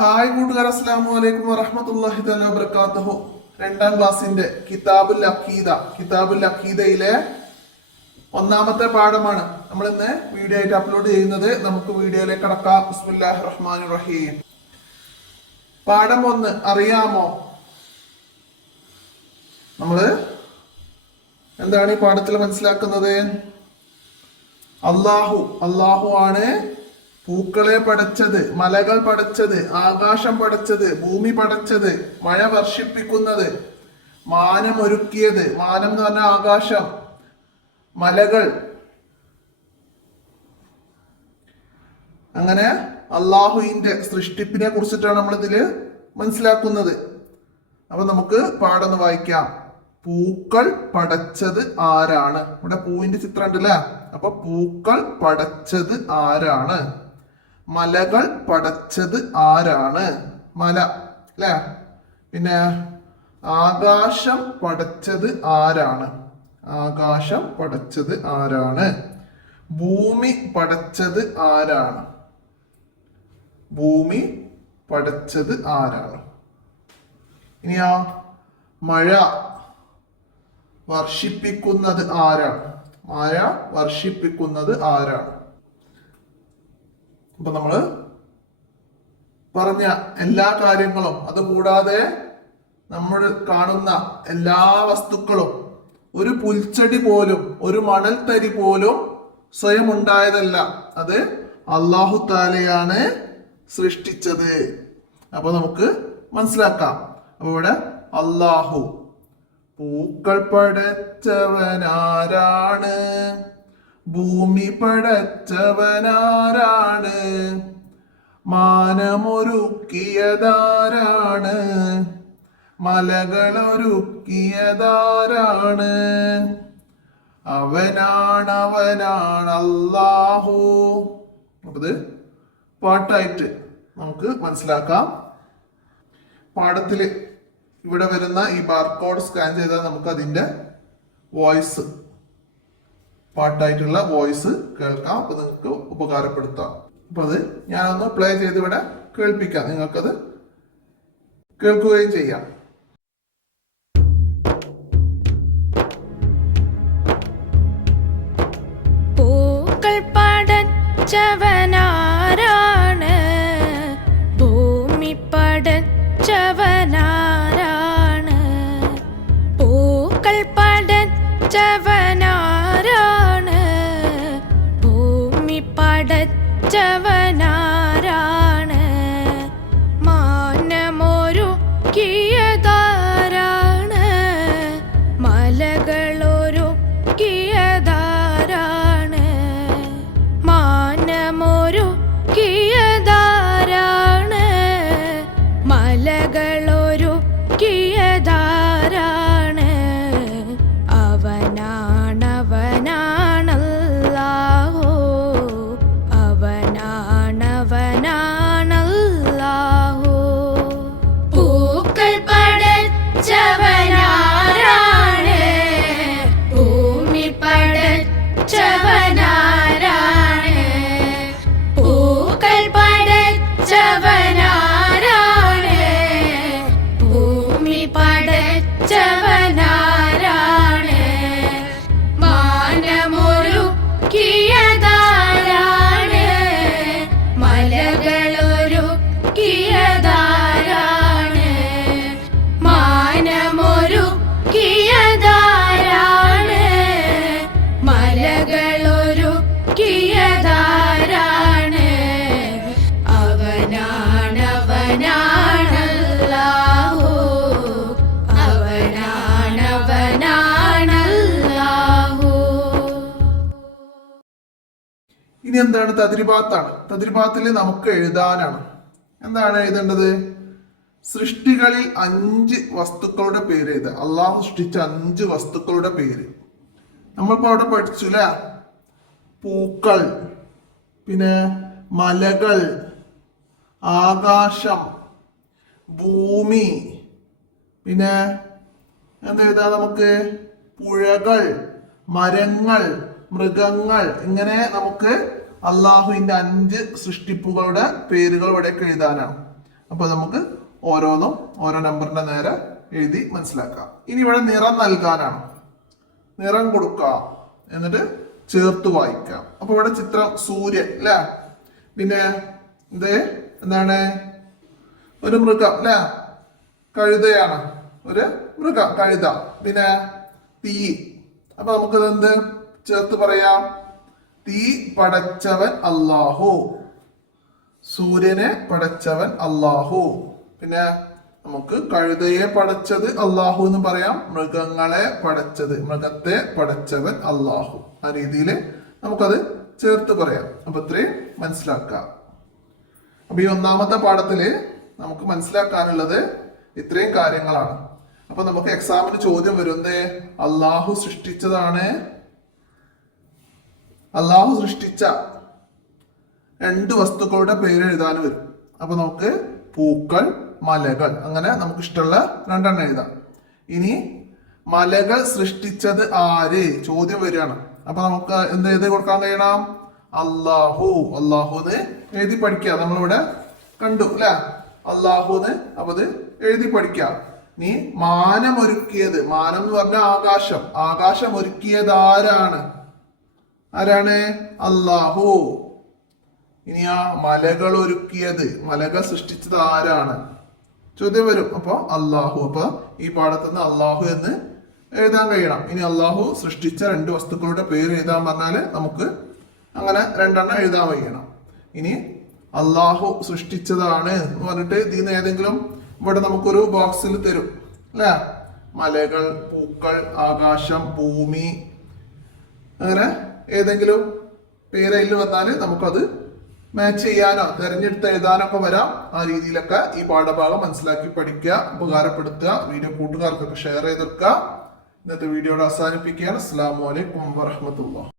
Hi കൂട്ടുകാർ, അസ്സലാമു അലൈക്കും വറഹ്മത്തുള്ളാഹി തആല വബറകാതുഹു. രണ്ടാം ക്ലാസ്സിന്റെ കിതാബുൽ അഖീദയിലെ ഒന്നാമത്തെ പാഠമാണ് നമ്മൾ ഇന്ന് വീഡിയോ ആയിട്ട് അപ്ലോഡ് ചെയ്യുന്നത്. നമുക്ക് വീഡിയോയിലേക്ക് കടക്കാം. ബിസ്മില്ലാഹിർ റഹ്മാനിർ റഹീം. പാഠം 1 അറിയാമോ? നമ്മള് എന്താണ് ഈ പാഠത്തിൽ മനസ്സിലാക്കുന്നത്? അള്ളാഹു ആണ് പൂക്കളെ പടച്ചത്, മലകൾ പടച്ചത്, ആകാശം പടച്ചത്, ഭൂമി പടച്ചത്, മഴ വർഷിപ്പിക്കുന്നത്, മാനം ഒരുക്കിയത്. മാനം എന്ന് പറഞ്ഞാൽ ആകാശം, മലകൾ. അങ്ങനെ അള്ളാഹുവിന്റെ സൃഷ്ടിപ്പിനെ കുറിച്ചിട്ടാണ് നമ്മൾ ഇതില് മനസ്സിലാക്കുന്നത്. അപ്പൊ നമുക്ക് പാഠം വായിക്കാം. പൂക്കൾ പടച്ചത് ആരാണ്? ഇവിടെ പൂവിന്റെ ചിത്രം ഉണ്ടല്ലേ? അപ്പൊ പൂക്കൾ പടച്ചത് ആരാണ്? മലകൾ പടച്ചത് ആരാണ്? മല അല്ലെ? പിന്നെ ആകാശം പടച്ചത് ആരാണ്? ആകാശം പടച്ചത് ആരാണ്? ഭൂമി പടച്ചത് ആരാണ്? ഭൂമി പടച്ചത് ആരാണ്? ഇനിയാ മഴ വർഷിപ്പിക്കുന്നത് ആരാണ്? മഴ വർഷിപ്പിക്കുന്നത് ആരാണ്? അപ്പൊ നമ്മള് പറഞ്ഞ എല്ലാ കാര്യങ്ങളും, അതുകൂടാതെ നമ്മൾ കാണുന്ന എല്ലാ വസ്തുക്കളും, ഒരു പുൽച്ചെടി പോലും, ഒരു മണൽത്തരി പോലും സ്വയം ഉണ്ടായതല്ല. അത് അല്ലാഹു തആലയാണ് സൃഷ്ടിച്ചത്. അപ്പൊ നമുക്ക് മനസ്സിലാക്കാം. അപ്പൊ ഇവിടെ അല്ലാഹു, പൂക്കൾ പടച്ചവനാരാണ്? ഭൂമി പടച്ചവനാരാണ്? മാനമൊരുക്കിയതാരാണ്? മലകളൊരുക്കിയതാരാണ്? അവനാണ് അല്ലാഹു. അപ്പത് പാട്ടായിട്ട് നമുക്ക് മനസ്സിലാക്കാം. പാഠത്തില് ഇവിടെ വരുന്ന ഈ ബാർകോഡ് സ്കാൻ ചെയ്താൽ നമുക്ക് അതിന്റെ വോയിസ്, പാട്ടായിട്ടുള്ള വോയിസ് കേൾക്കാം. അപ്പൊ നിങ്ങൾക്ക് ഉപകാരപ്പെടുത്താം. അപ്പൊ അത് ഞാനൊന്ന് പ്ലേ ചെയ്ത് ഇവിടെ കേൾപ്പിക്കാം. നിങ്ങൾക്കത് കേൾക്കുകയും ചെയ്യാം. പൂക്കൾ പടച്ചവനാരാണ്? ഭൂമി പടച്ചവനാരാണ്? പൂക്കൾ പടച്ചവനാരാണ്? ഭൂമി പടച്ചവനാരാണ്? മാനമൊരുക്കിയതാരാണ്? മലകളൊരുക്കിയതാരാണ്? മാനമൊരുക്കിയതാരാണ്? മലകളൊരുക്കിയതാരാണ്? അവനാണല്ലാഹു. അവനാണല്ലാഹു. പൂക്കൾ പടച്ചവനാരാണ്? ഭൂമി പടച്ചവനാരാണ്? പൂക്കൾ പടച്ചവനാരാണ്? ഭൂമി പടച്ചവനാരാണ്? മാനമൊരുക്കിയതാരാണ്? മലകളൊരുക്കിയതാരാണ്? മാനമൊരുക്കിയതാരാണ്? മലകളൊരുക്കിയതാരാണ്? അവനാണല്ലാഹു. അവനാണല്ലാഹു. ഇനി എന്താണ്? തദ്രിബാത്താണ്. തദ്രിബാത്തിൽ നമുക്ക് എഴുതാനാണ്. എന്താണ് എഴുതേണ്ടത്? സൃഷ്ടികളിൽ 5 വസ്തുക്കളുടെ പേര് എഴുതുക. അള്ളാഹു സൃഷ്ടിച്ച 5 വസ്തുക്കളുടെ പേര് നമ്മളിപ്പോ അവിടെ പഠിച്ചു അല്ലെ? പൂക്കൾ, പിന്നെ മലകൾ, ആകാശം, ഭൂമി, പിന്നെ എന്താ നമുക്ക് പുഴകൾ, മരങ്ങൾ, മൃഗങ്ങൾ. ഇങ്ങനെ നമുക്ക് അള്ളാഹുവിന്റെ 5 സൃഷ്ടിപ്പുകളുടെ പേരുകൾ ഇവിടെ എഴുതാനാണ്. അപ്പൊ നമുക്ക് ഓരോന്നും ഓരോ നമ്പറിന്റെ നേരെ എഴുതി മനസ്സിലാക്കാം. ഇനി ഇവിടെ നിറം നൽകാനാണ്. നിറം കൊടുക്കാം എന്നിട്ട് ചേർത്ത് വായിക്കാം. അപ്പൊ ഇവിടെ ചിത്രം സൂര്യൻ അല്ലെ, പിന്നെ ഇത് എന്താണ്, ഒരു മൃഗം അല്ലെ, കഴുതയാണ്, ഒരു മൃഗം കഴുത. പിന്നെ തീ, അപ്പൊ നമുക്കത് എന്ത് ചേർത്ത് പറയാം, തീ പടച്ചവൻ അല്ലാഹു, സൂര്യനെ പടച്ചവൻ അല്ലാഹു. പിന്നെ നമുക്ക് കഴുതയെ പടച്ചത് അല്ലാഹു എന്ന് പറയാം, മൃഗങ്ങളെ പടച്ചത്, മൃഗത്തെ പടച്ചവൻ അല്ലാഹു. ആ രീതിയിൽ നമുക്കത് ചേർത്ത് പറയാം. അപ്പൊ ഇത്രയും മനസ്സിലാക്കാം. അപ്പൊ ഈ ഒന്നാമത്തെ പാഠത്തില് നമുക്ക് മനസ്സിലാക്കാനുള്ളത് ഇത്രയും കാര്യങ്ങളാണ്. അപ്പൊ നമുക്ക് എക്സാമിന് ചോദ്യം വരുന്നത് അല്ലാഹു സൃഷ്ടിച്ചതാണ്, അല്ലാഹു സൃഷ്ടിച്ച രണ്ട് വസ്തുക്കളുടെ പേര് എഴുതാൻ വരും. അപ്പൊ നമുക്ക് പൂക്കൾ, മലകൾ, അങ്ങനെ നമുക്ക് ഇഷ്ടമുള്ള രണ്ടെണ്ണം എഴുതാം. ഇനി മലകൾ സൃഷ്ടിച്ചത് ആര് ചോദ്യം വരികയാണ്. അപ്പൊ നമുക്ക് എന്ത് എഴുതി കൊടുക്കാൻ കഴിയണം, അല്ലാഹു, അല്ലാഹുന്ന് എഴുതി പഠിക്കുക. നമ്മളിവിടെ കണ്ടു അല്ലെ, അല്ലാഹുന്ന്. അപ്പൊ അത് എഴുതി പഠിക്കുക. നീ മാനം ഒരുക്കിയത്, മാനം എന്ന് പറഞ്ഞ ആകാശം, ആകാശം ഒരുക്കിയത് ആരാണ്, ആരാണ്, അല്ലാഹു. ഇനി ആ മലകൾ ഒരുക്കിയത്, മലകൾ സൃഷ്ടിച്ചത് ആരാണ് ചോദ്യം വരും. അപ്പൊ അല്ലാഹു. അപ്പൊ ഈ പാഠത്തുനിന്ന് അല്ലാഹു എന്ന് എഴുതാൻ കഴിയണം. ഇനി അല്ലാഹു സൃഷ്ടിച്ച രണ്ട് വസ്തുക്കളുടെ പേര് എഴുതാൻ പറഞ്ഞാല് നമുക്ക് അങ്ങനെ രണ്ടെണ്ണം എഴുതാൻ കഴിയണം. ഇനി അല്ലാഹു സൃഷ്ടിച്ചതാണ് എന്ന് പറഞ്ഞിട്ട് ഇതിന്ന് ഏതെങ്കിലും ഇവിടെ നമുക്കൊരു ബോക്സിൽ തരും അല്ലെ, മലകൾ, പൂക്കൾ, ആകാശം, ഭൂമി, അങ്ങനെ ഏതെങ്കിലും പേര് അതിൽ വന്നാല് നമുക്കത് മാച്ച് ചെയ്യാനോ തെരഞ്ഞെടുത്ത് എഴുതാനോ ഒക്കെ വരാം. ആ രീതിയിലൊക്കെ ഈ പാഠഭാഗം മനസ്സിലാക്കി പഠിക്കുക, ഉപകാരപ്പെടുത്തുക. വീഡിയോ കൂട്ടുകാർക്കൊക്കെ ഷെയർ ചെയ്തെടുക്കുക. ഇന്നത്തെ വീഡിയോയുടെ അവസാനിപ്പിക്കുകയാണ്. അസ്സലാമു അലൈക്കും വറഹ്മത്തുള്ളാഹി.